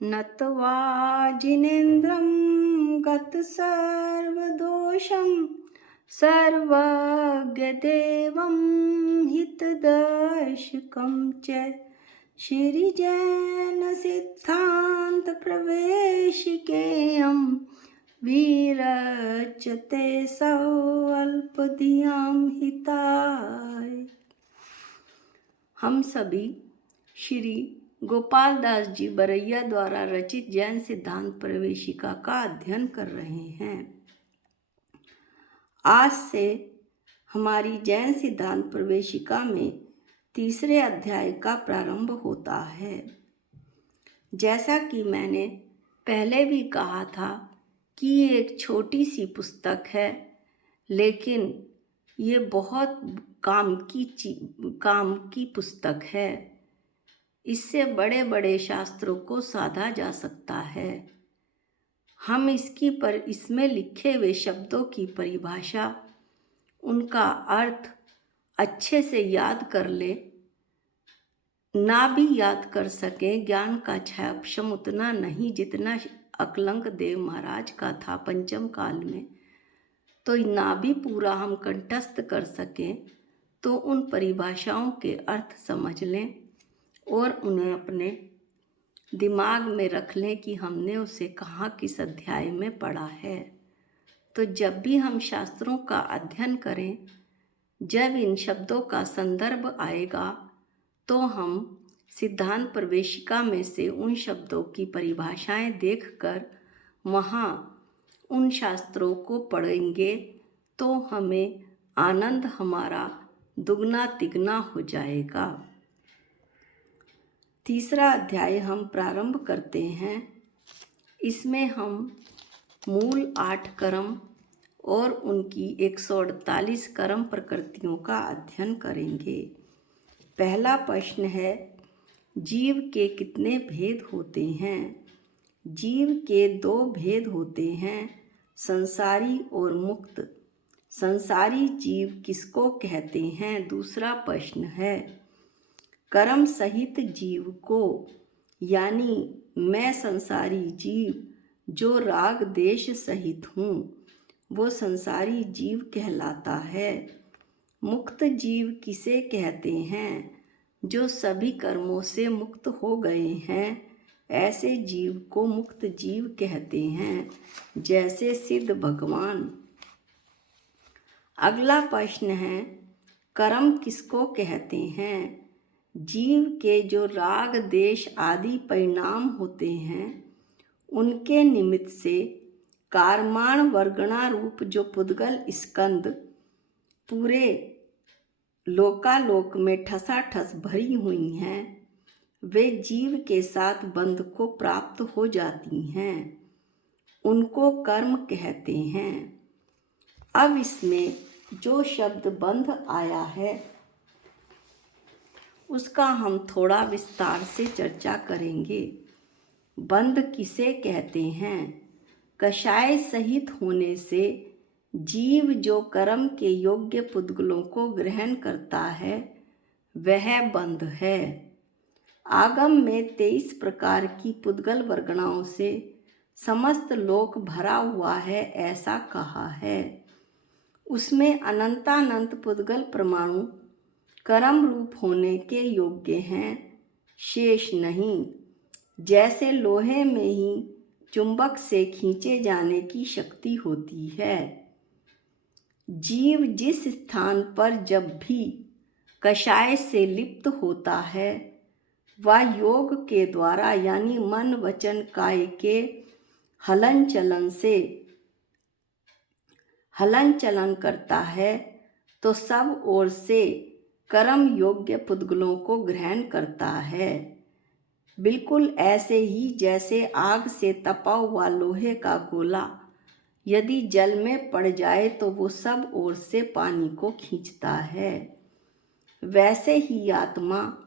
नत्वा जिनेन्द्रं गतसर्वदोषं सर्वज्ञदेवं हितदर्शकं च श्रीजैनसिद्धान्तप्रवेशिकेयं विरचते स्वल्पधियां हिताय। हम सभी श्री गोपाल दास जी बरैया द्वारा रचित जैन सिद्धांत प्रवेशिका का अध्ययन कर रहे हैं। आज से हमारी जैन सिद्धांत प्रवेशिका में तीसरे अध्याय का प्रारंभ होता है। जैसा कि मैंने पहले भी कहा था कि ये एक छोटी सी पुस्तक है, लेकिन ये बहुत काम की पुस्तक है। इससे बड़े बड़े शास्त्रों को साधा जा सकता है। हम इसमें लिखे हुए शब्दों की परिभाषा, उनका अर्थ अच्छे से याद कर ले, ना भी याद कर सकें, ज्ञान का क्षम उतना नहीं जितना अकलंक देव महाराज का था पंचम काल में, तो ना भी पूरा हम कंठस्थ कर सकें, तो उन परिभाषाओं के अर्थ समझ लें और उन्हें अपने दिमाग में रख लें कि हमने उसे कहाँ किस अध्याय में पढ़ा है। तो जब भी हम शास्त्रों का अध्ययन करें, जब इन शब्दों का संदर्भ आएगा, तो हम सिद्धांत प्रवेशिका में से उन शब्दों की परिभाषाएं देखकर वहाँ उन शास्त्रों को पढ़ेंगे, तो हमें आनंद हमारा दुगना तिगना हो जाएगा। तीसरा अध्याय हम प्रारंभ करते हैं। इसमें हम मूल 8 कर्म और उनकी 148 कर्म प्रकृतियों का अध्ययन करेंगे। पहला प्रश्न है, जीव के कितने भेद होते हैं? जीव के 2 भेद होते हैं, संसारी और मुक्त। संसारी जीव किसको कहते हैं? दूसरा प्रश्न है, कर्म सहित जीव को, यानी मैं संसारी जीव जो राग देश सहित हूँ, वो संसारी जीव कहलाता है। मुक्त जीव किसे कहते हैं? जो सभी कर्मों से मुक्त हो गए हैं, ऐसे जीव को मुक्त जीव कहते हैं, जैसे सिद्ध भगवान। अगला प्रश्न है, कर्म किसको कहते हैं? जीव के जो राग देश आदि परिणाम होते हैं, उनके निमित्त से कारमाण वर्गणा रूप जो पुद्गल स्कंद पूरे लोकालोक में ठसाठस भरी हुई हैं, वे जीव के साथ बंध को प्राप्त हो जाती हैं, उनको कर्म कहते हैं। अब इसमें जो शब्द बंध आया है, उसका हम थोड़ा विस्तार से चर्चा करेंगे। बंध किसे कहते हैं? कषाय सहित होने से जीव जो कर्म के योग्य पुद्गलों को ग्रहण करता है, वह बंध है। आगम में 23 प्रकार की पुद्गल वर्गणाओं से समस्त लोक भरा हुआ है, ऐसा कहा है। उसमें अनंतानंत पुद्गल परमाणु कर्म रूप होने के योग्य हैं, शेष नहीं। जैसे लोहे में ही चुंबक से खींचे जाने की शक्ति होती है। जीव जिस स्थान पर जब भी कषाय से लिप्त होता है, वह योग के द्वारा, यानी मन वचन काय के हलन चलन करता है, तो सब ओर से कर्म योग्य पुद्गलों को ग्रहण करता है। बिल्कुल ऐसे ही जैसे आग से तपा हुआ लोहे का गोला यदि जल में पड़ जाए तो वो सब ओर से पानी को खींचता है, वैसे ही आत्मा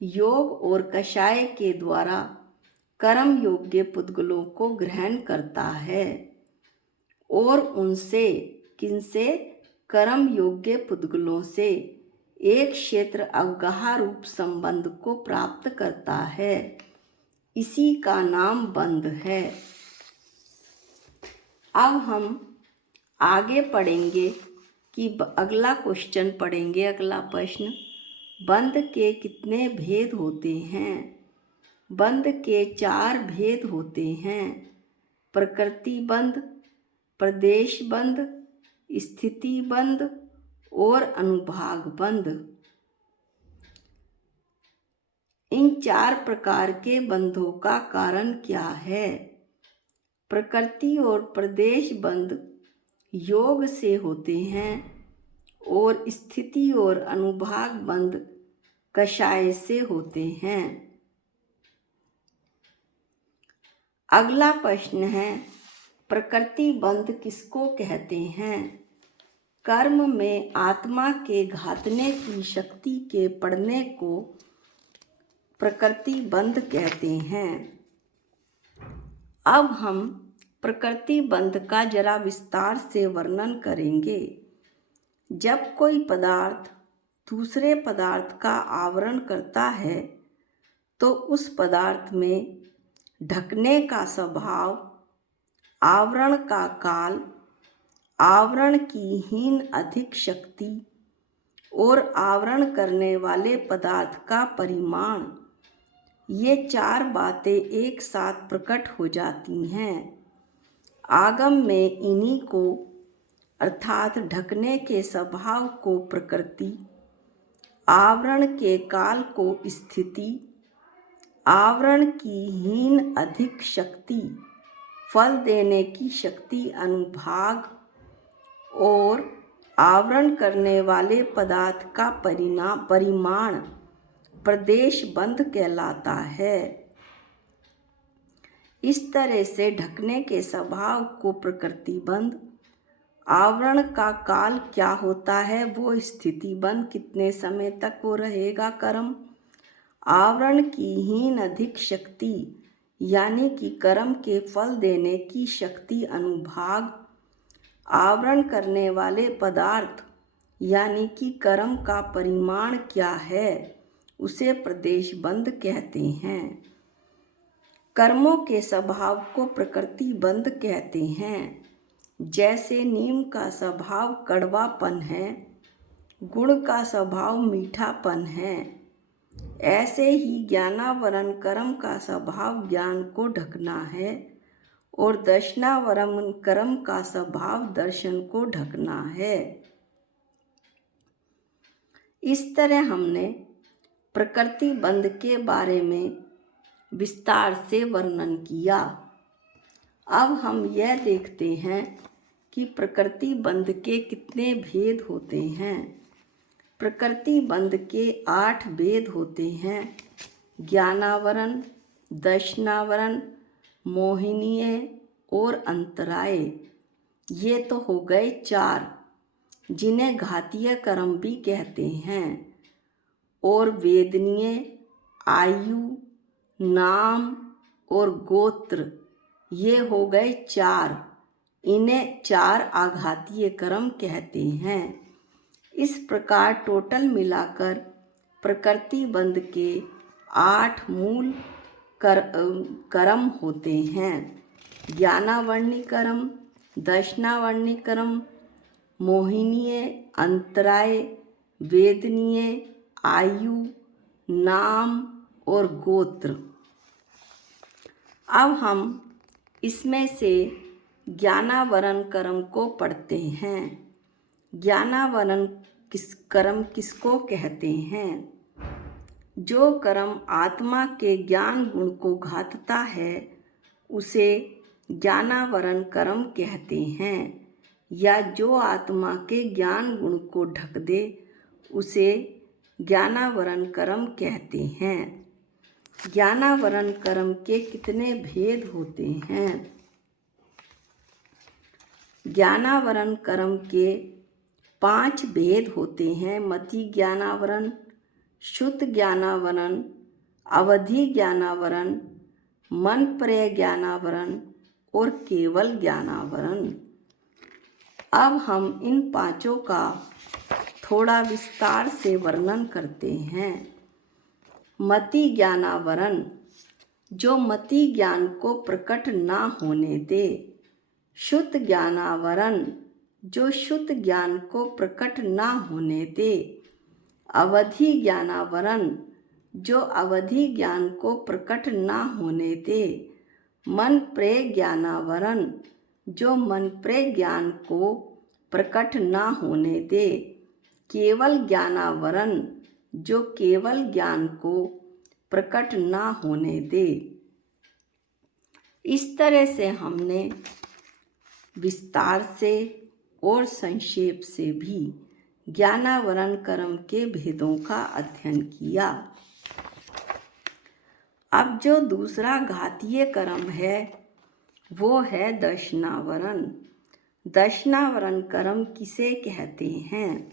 योग और कषाय के द्वारा कर्म योग्य पुद्गलों को ग्रहण करता है और उनसे, किनसे? कर्म योग्य पुद्गलों से एक क्षेत्र अवगाह रूप संबंध को प्राप्त करता है। इसी का नाम बंध है। अब हम आगे पढ़ेंगे कि अगला क्वेश्चन पढ़ेंगे। अगला प्रश्न, बंध के कितने भेद होते हैं? बंध के 4 भेद होते हैं। प्रकृति बंध, प्रदेश बंध, स्थिति बंध और अनुभाग बंध। इन 4 प्रकार के बंधों का कारण क्या है? प्रकृति और प्रदेश बंध योग से होते हैं और स्थिति और अनुभाग बंध कषाय से होते हैं। अगला प्रश्न है, प्रकृति बंध किसको कहते हैं? कर्म में आत्मा के घातने की शक्ति के पड़ने को प्रकृति बंध कहते हैं। अब हम प्रकृति बंध का जरा विस्तार से वर्णन करेंगे। जब कोई पदार्थ दूसरे पदार्थ का आवरण करता है तो उस पदार्थ में ढकने का स्वभाव, आवरण का काल, आवरण की हीन अधिक शक्ति और आवरण करने वाले पदार्थ का परिमाण, ये 4 बातें एक साथ प्रकट हो जाती हैं। आगम में इन्हीं को अर्थात ढकने के स्वभाव को प्रकृति, आवरण के काल को स्थिति, आवरण की हीन अधिक शक्ति, फल देने की शक्ति अनुभाग और आवरण करने वाले पदार्थ का परिमाण प्रदेश बंध कहलाता है। इस तरह से ढकने के स्वभाव को प्रकृति बंध, आवरण का काल क्या होता है वो स्थिति बंध, कितने समय तक वो रहेगा कर्म, आवरण की हीन अधिक शक्ति यानी कि कर्म के फल देने की शक्ति अनुभाग, आवरण करने वाले पदार्थ यानी कि कर्म का परिमाण क्या है उसे प्रदेश बंध कहते हैं। कर्मों के स्वभाव को प्रकृति बंध कहते हैं। जैसे नीम का स्वभाव कड़वापन है, गुड़ का स्वभाव मीठापन है, ऐसे ही ज्ञानावरण कर्म का स्वभाव ज्ञान को ढकना है और दर्शनावरण कर्म का स्वभाव दर्शन को ढकना है। इस तरह हमने प्रकृति बंध के बारे में विस्तार से वर्णन किया। अब हम यह देखते हैं कि प्रकृति बंध के कितने भेद होते हैं। प्रकृति बंध के 8 भेद होते हैं। ज्ञानावरण, दर्शनावरण, मोहिनीय और अंतराय, ये तो हो गए 4, जिन्हें घातीय कर्म भी कहते हैं। और वेदनीय, आयु, नाम और गोत्र, ये हो गए 4, इन्हें 4 आघातीय कर्म कहते हैं। इस प्रकार टोटल मिलाकर प्रकृति बंध के 8 मूल कर्म होते हैं। ज्ञानावरणी कर्म, दर्शनावरणी कर्म, मोहिनीय, अंतराय, वेदनीय, आयु, नाम और गोत्र। अब हम इसमें से ज्ञानावरण कर्म को पढ़ते हैं। ज्ञानावरण कर्म किसको कहते हैं? जो कर्म आत्मा के ज्ञान गुण को घातता है उसे ज्ञानावरण कर्म कहते हैं, या जो आत्मा के ज्ञान गुण को ढक दे उसे ज्ञानावरण कर्म कहते हैं। ज्ञानावरण कर्म के कितने भेद होते हैं? ज्ञानावरण कर्म के 5 भेद होते हैं। मति ज्ञानावरण, शुद्ध ज्ञानावरण, अवधि ज्ञानावरण, मन प्रय ज्ञानावरण और केवल ज्ञानावरण। अब हम इन 5 का थोड़ा विस्तार से वर्णन करते हैं। मति ज्ञानावरण, जो मति ज्ञान को प्रकट ना होने दे। शुद्ध ज्ञानावरण, जो शुद्ध ज्ञान को प्रकट ना होने दे। अवधि ज्ञानावरण, जो अवधि ज्ञान को प्रकट ना होने दे। मन प्रेय ज्ञानावरण, जो मन प्रेय ज्ञान को प्रकट ना होने दे। केवल ज्ञानावरण, जो केवल ज्ञान को प्रकट ना होने दे। इस तरह से हमने विस्तार से और संक्षेप से भी ज्ञानावरण कर्म के भेदों का अध्ययन किया। अब जो दूसरा घातीय कर्म है वो है दर्शनावरण। दर्शनावरण कर्म किसे कहते हैं?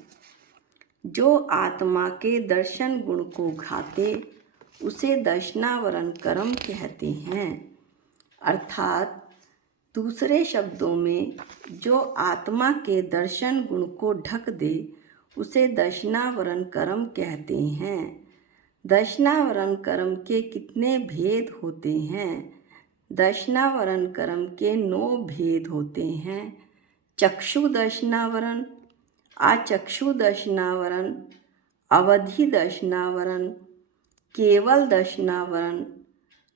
जो आत्मा के दर्शन गुण को घाते उसे दर्शनावरण कर्म कहते हैं। अर्थात दूसरे शब्दों में जो आत्मा के दर्शन गुण को ढक दे उसे दर्शनावरण कर्म कहते हैं। दर्शनावरण कर्म के कितने भेद होते हैं? दर्शनावरण कर्म के 9 भेद होते हैं। चक्षु दर्शनावरण, आचक्षु दर्शनावरण, अवधि दर्शनावरण, केवल दर्शनावरण,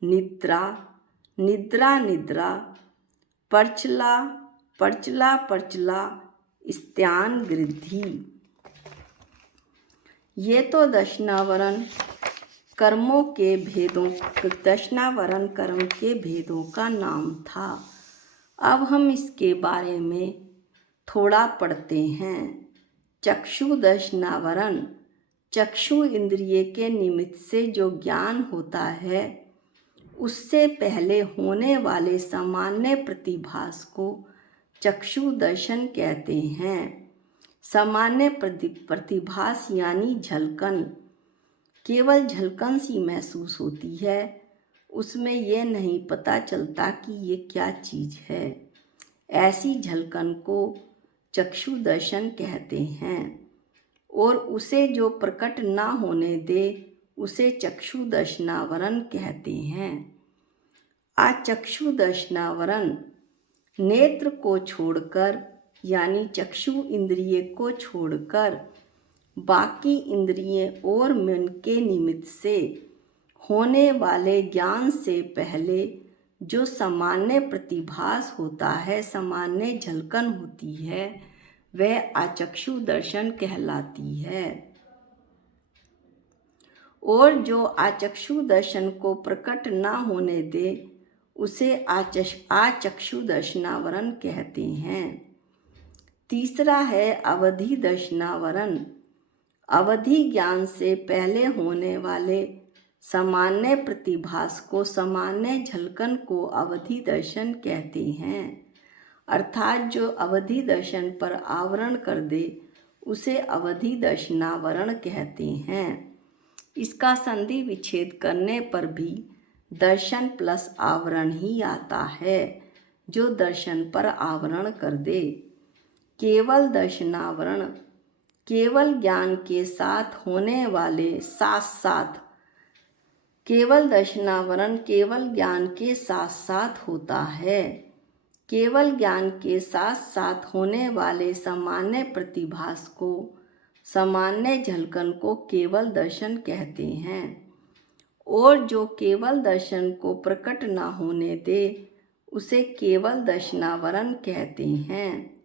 निद्रा, निद्रा निद्रा, परचला, परचला परचला, स्त्यान गृद्धि। ये तो दर्शनावरण कर्मों के भेदों, दर्शनावरण कर्म के भेदों का नाम था। अब हम इसके बारे में थोड़ा पढ़ते हैं। चक्षु दर्शनावरण, चक्षु इंद्रिय के निमित्त से जो ज्ञान होता है उससे पहले होने वाले सामान्य प्रतिभास को चक्षु दर्शन कहते हैं। सामान्य प्रतिभास यानी झलकन, केवल झलकन सी महसूस होती है, उसमें यह नहीं पता चलता कि ये क्या चीज़ है। ऐसी झलकन को चक्षु दर्शन कहते हैं। और उसे जो प्रकट ना होने दे उसे चक्षु दर्शनावरण कहते हैं। आचक्षु दर्शनावरण नेत्र को छोड़कर यानी चक्षु इंद्रिय को छोड़कर बाकी इंद्रिय और मन के निमित्त से होने वाले ज्ञान से पहले जो सामान्य प्रतिभास होता है, सामान्य झलकन होती है, वह आचक्षु दर्शन कहलाती है। और जो आचक्षु दर्शन को प्रकट ना होने दे उसे आचक्षु दर्शनावरण कहते हैं। तीसरा है अवधि दर्शनावरण। अवधि ज्ञान से पहले होने वाले सामान्य प्रतिभास को, सामान्य झलकन को अवधि दर्शन कहते हैं। अर्थात जो अवधि दर्शन पर आवरण कर दे उसे अवधि दर्शनावरण कहते हैं। इसका संधि विच्छेद करने पर भी दर्शन प्लस आवरण ही आता है, जो दर्शन पर आवरण कर दे। केवल दर्शनावरण केवल ज्ञान के साथ होने वाले साथ साथ, केवल दर्शनावरण केवल ज्ञान के साथ साथ होता है। केवल ज्ञान के साथ साथ होने वाले सामान्य प्रतिभास को, सामान्य झलकन को केवल दर्शन कहते हैं। और जो केवल दर्शन को प्रकट ना होने दे उसे केवल दर्शनावरण कहते हैं।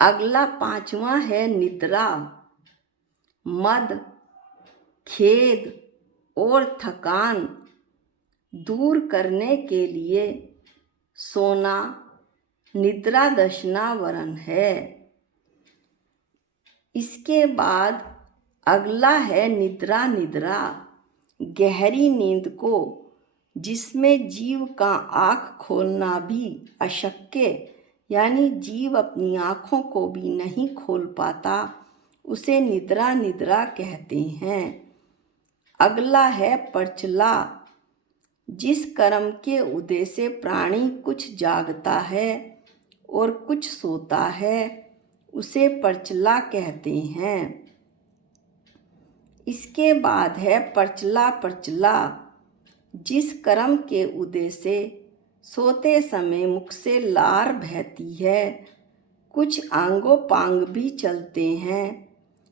अगला 5वां है निद्रा। मद, खेद और थकान दूर करने के लिए सोना निद्रा दर्शनावरण है। इसके बाद अगला है निद्रा निद्रा। गहरी नींद को, जिसमें जीव का आँख खोलना भी अशक्य यानी जीव अपनी आँखों को भी नहीं खोल पाता, उसे निद्रा निद्रा कहते हैं। अगला है परचला। जिस कर्म के उदय से प्राणी कुछ जागता है और कुछ सोता है उसे परचला कहते हैं। इसके बाद है परचला परचला। जिस कर्म के उदय से सोते समय मुख से लार बहती है, कुछ आंगों पांग भी चलते हैं,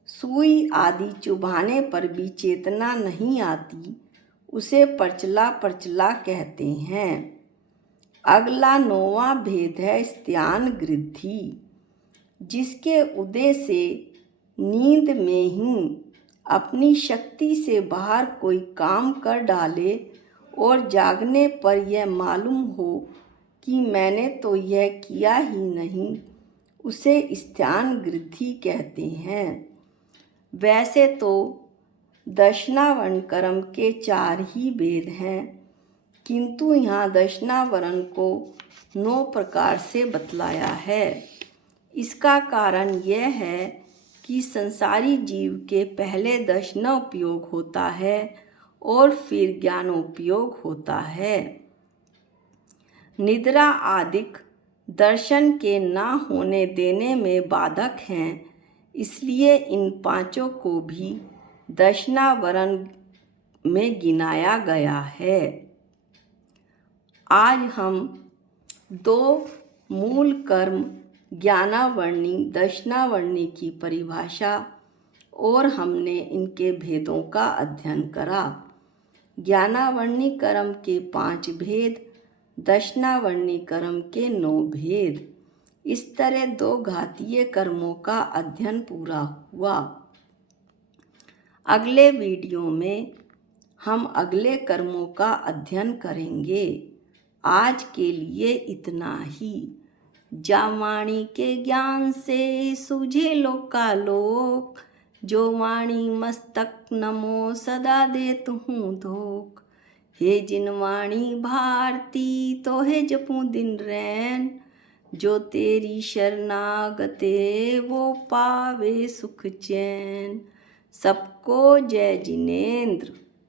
सुई आदि चुभाने पर भी चेतना नहीं आती, उसे परचला परचला कहते हैं। अगला 9वां भेद है स्त्यान गृद्धि। जिसके उदय से नींद में ही अपनी शक्ति से बाहर कोई काम कर डाले और जागने पर यह मालूम हो कि मैंने तो यह किया ही नहीं, उसे स्त्यान गृद्धि कहते हैं। वैसे तो दशनावर्ण कर्म के 4 ही भेद हैं, किंतु यहाँ दशनावर्ण को 9 प्रकार से बतलाया है। इसका कारण यह है कि संसारी जीव के पहले दशनोपयोग होता है और फिर ज्ञानोपयोग होता है। निद्रा आदिक दर्शन के ना होने देने में बाधक हैं, इसलिए इन 5 को भी दशनावरण में गिनाया गया है। आज हम 2 मूल कर्म ज्ञानावर्णी दशनावर्णी की परिभाषा और हमने इनके भेदों का अध्ययन करा। ज्ञानावर्णी कर्म के 5 भेद, दशनावर्णी कर्म के 9 भेद। इस तरह 2 घातीय कर्मों का अध्ययन पूरा हुआ। अगले वीडियो में हम अगले कर्मों का अध्ययन करेंगे। आज के लिए इतना ही। जा वाणी के ज्ञान से सूझे लोकालोक, जो वाणी मस्तक नमो सदा देत हूँ धोख। हे जिन वाणी भारती तो है जपूं दिन रैन, जो तेरी शरणागते वो पावे सुख चैन। सबको जय जिनेंद्र।